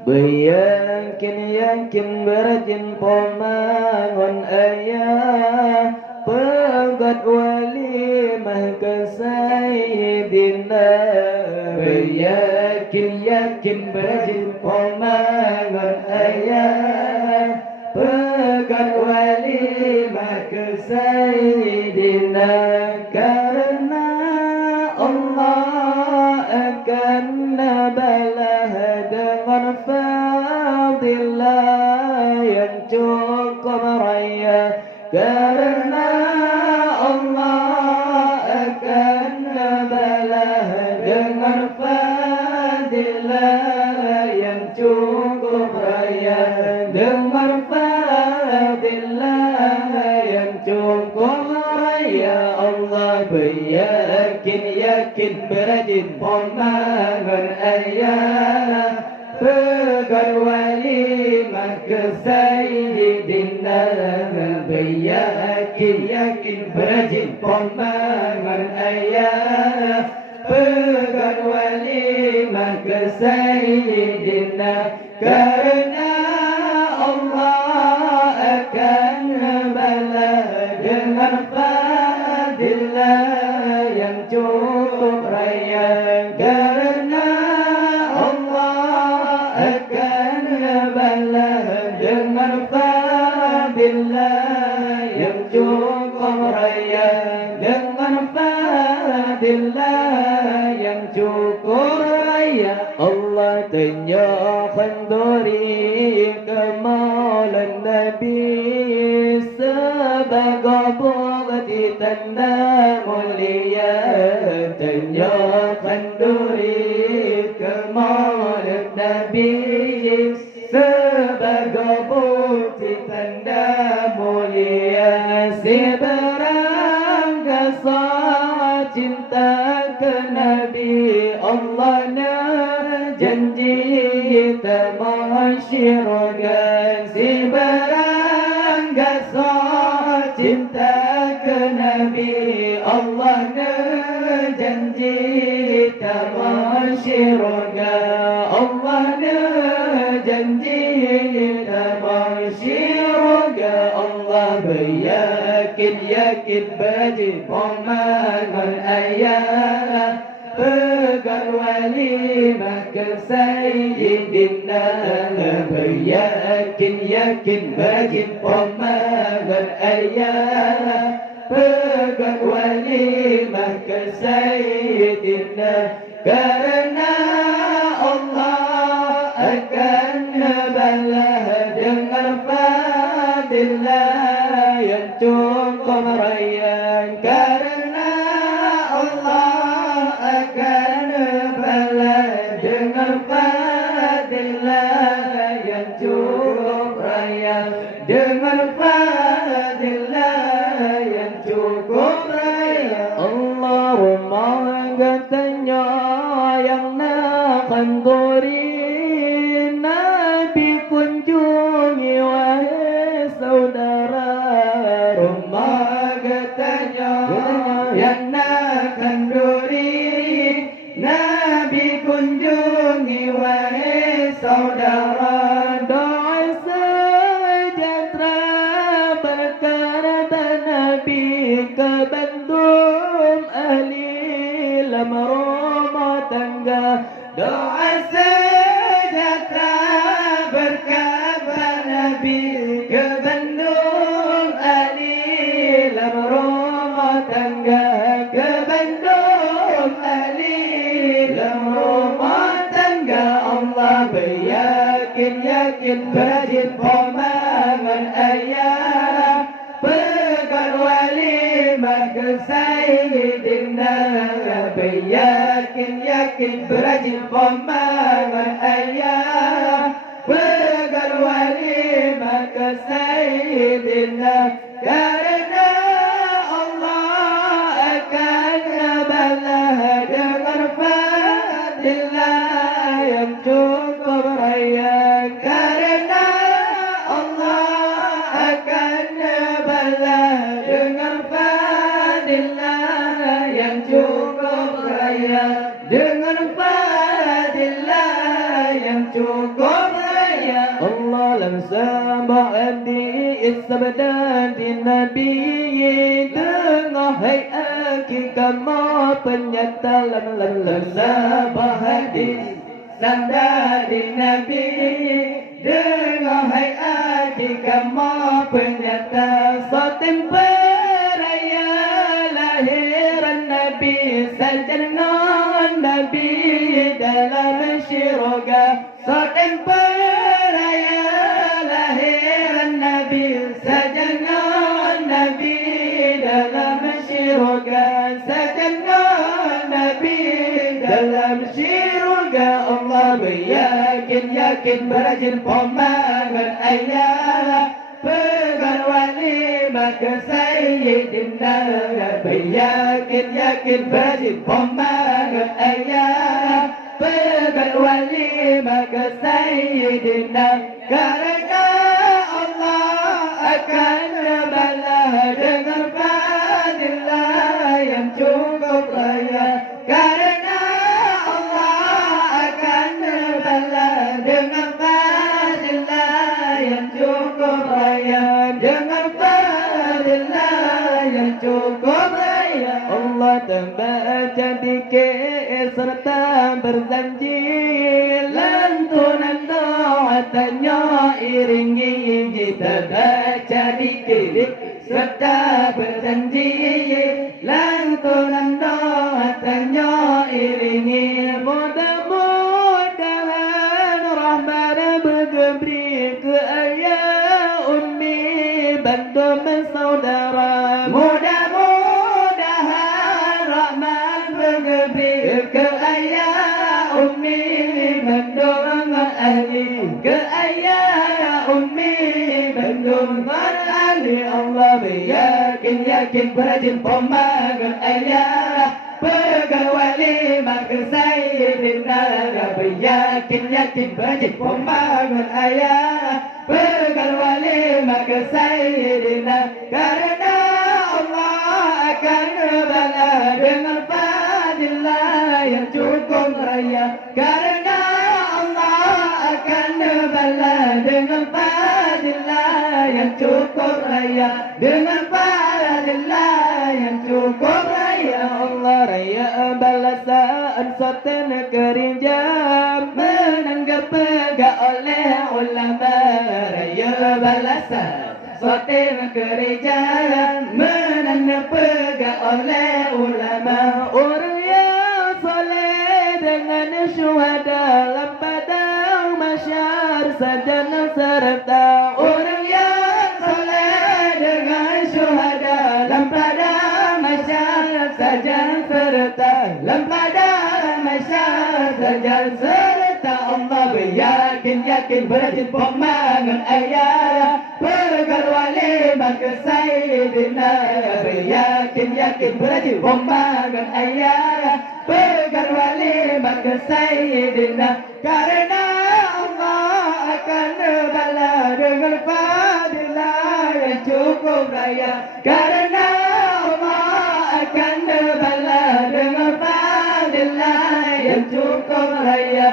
Beryakin-yakin berjumpa mangun ayah Pegat walimah ke Sayyidina. Beryakin-yakin berjumpa mangun ayah Pegat walimah ke Sayyidina. Karena Allah akan balah dengan fadilah yang cukup raya. Karena Allah akan balah dengan fadilah yang cukup raya. Dengan fadilah yang cukup raya. Allah beryakin-yakin berajin pemangan ayah Pegat walimah ke Sayyidina. Beryakin-yakin berajin pemangan ayah Pegat walimah ke Sayyidina. Karena Allah akan balah dengan fadilah yang cukup raya. Karena Allah akan balah dengan fadilah yang cukup raya. Dengan fadilah yang cukup raya. Allah tanyakan dari kemalan Nabi sebagai bukti tanda mulia. Tanyakan dari kemalan Nabi sebagai bukti tanda mulia. Seberang kasih cinta ke Nabi Allah na janji termasyurga. Seberang kasih cinta ke Nabi Allah na janji termasyurga. Allah na janji termasyurga. Allah beryakin-yakin berjin pemangan ayah Pegat walimah ke Sayyidina. Beryakin-yakin berjin pemangan ayah Pegat walimah ke Sayyidina. Karena Allah akan balah dengan fadilah yang cukup raya. Karena Allah akan balah dengan fadilah yang cukup raya. Dengan fadilah yang cukup raya. Allahumma katanya yang nakan duri Nabi kunjungi wahai saudara. Rumah katanya yang nakan duri Nabi kunjungi wahai saudara. Doa sejahtera berkata Nabi ke bandung ahli dalam rumah tangga. Doa sejahtera berkat Nabi ke bandung ahli dalam rumah tangga. Ke bandung ahli dalam rumah tangga. Allah beryakin-yakin berjin pemangan ayah Pegat walimah ke Sayyidina. Beryakin-yakin berjin pemangan ayah Pegat walimah ke Sayyidina. Karena Allah akan balah dengan fadilah yang cukup raya. Karena Allah akan balah dengan fadilah yang cukup raya. Dengan fadilah yang cukup cukup raya. Allah langsung di sabda di Nabi tengah hayat kama penyata langsung hadis sabda di Nabi tengah hayat kama penyata satempat raya lahiran Nabi sajarna Nabi dalam syurga satempat raya lahiran Nabi sajarna Nabi dalam syurga sajarna Nabi dalam syurga. Allah beryakin berajin pemangan ayat pegang walimah ke Sayyidina. Beryakin berajin pemangan ayat pegang walimah ke Sayyidina. Karena Allah akan balas dengan fadilah yang cukup raya. Karena Allah akan balas dengan fadilah yang cukup raya. Dengan fadilah yang cukup raya. Allah membaca dikir serta berjanji lantunan doanya iringi kita baca dikir serta berjanji lantunan doanya iringi. Mudah-mudahan Rahman bergebri ke ayah ummi bantu mensaudara. Mudah-mudahan Rahman bergebri ke ayah ummi bantu ahli ke ayah ummi bantu ahli. Allah beryakin berajin pemangan ayah pegang walimah ke Sayyidina. Beryakin berajin pemangan ayah pegang walimah ke Sayyidina. Karena Allah akan balas dengan fadilah yang cukup raya. Karena Allah akan balas dengan fadilah yang cukup raya. Dengan fadilah yang cukup raya. Allah raya balasan satu negeri jam menanggap pegak oleh ulama. Raya balasan satu negeri jam menanggap pegak oleh ulama. Orang yang soleh dengan syuhada dalam padang masyar sajana serta. Orang yang soleh dengan syuhada dalam padang masyar sajana serta. Dalam padang masyar sajana serta. Allah beryakin berajin pemangan ayat pegang walimah ke Sayyidina. Beryakin berajin pemangan ayat pegang walimah ke Sayyidina. Karena Allah akan balas dengan fadilah yang cukup raya. Karena Allah akan balas dengan fadilah yang cukup raya.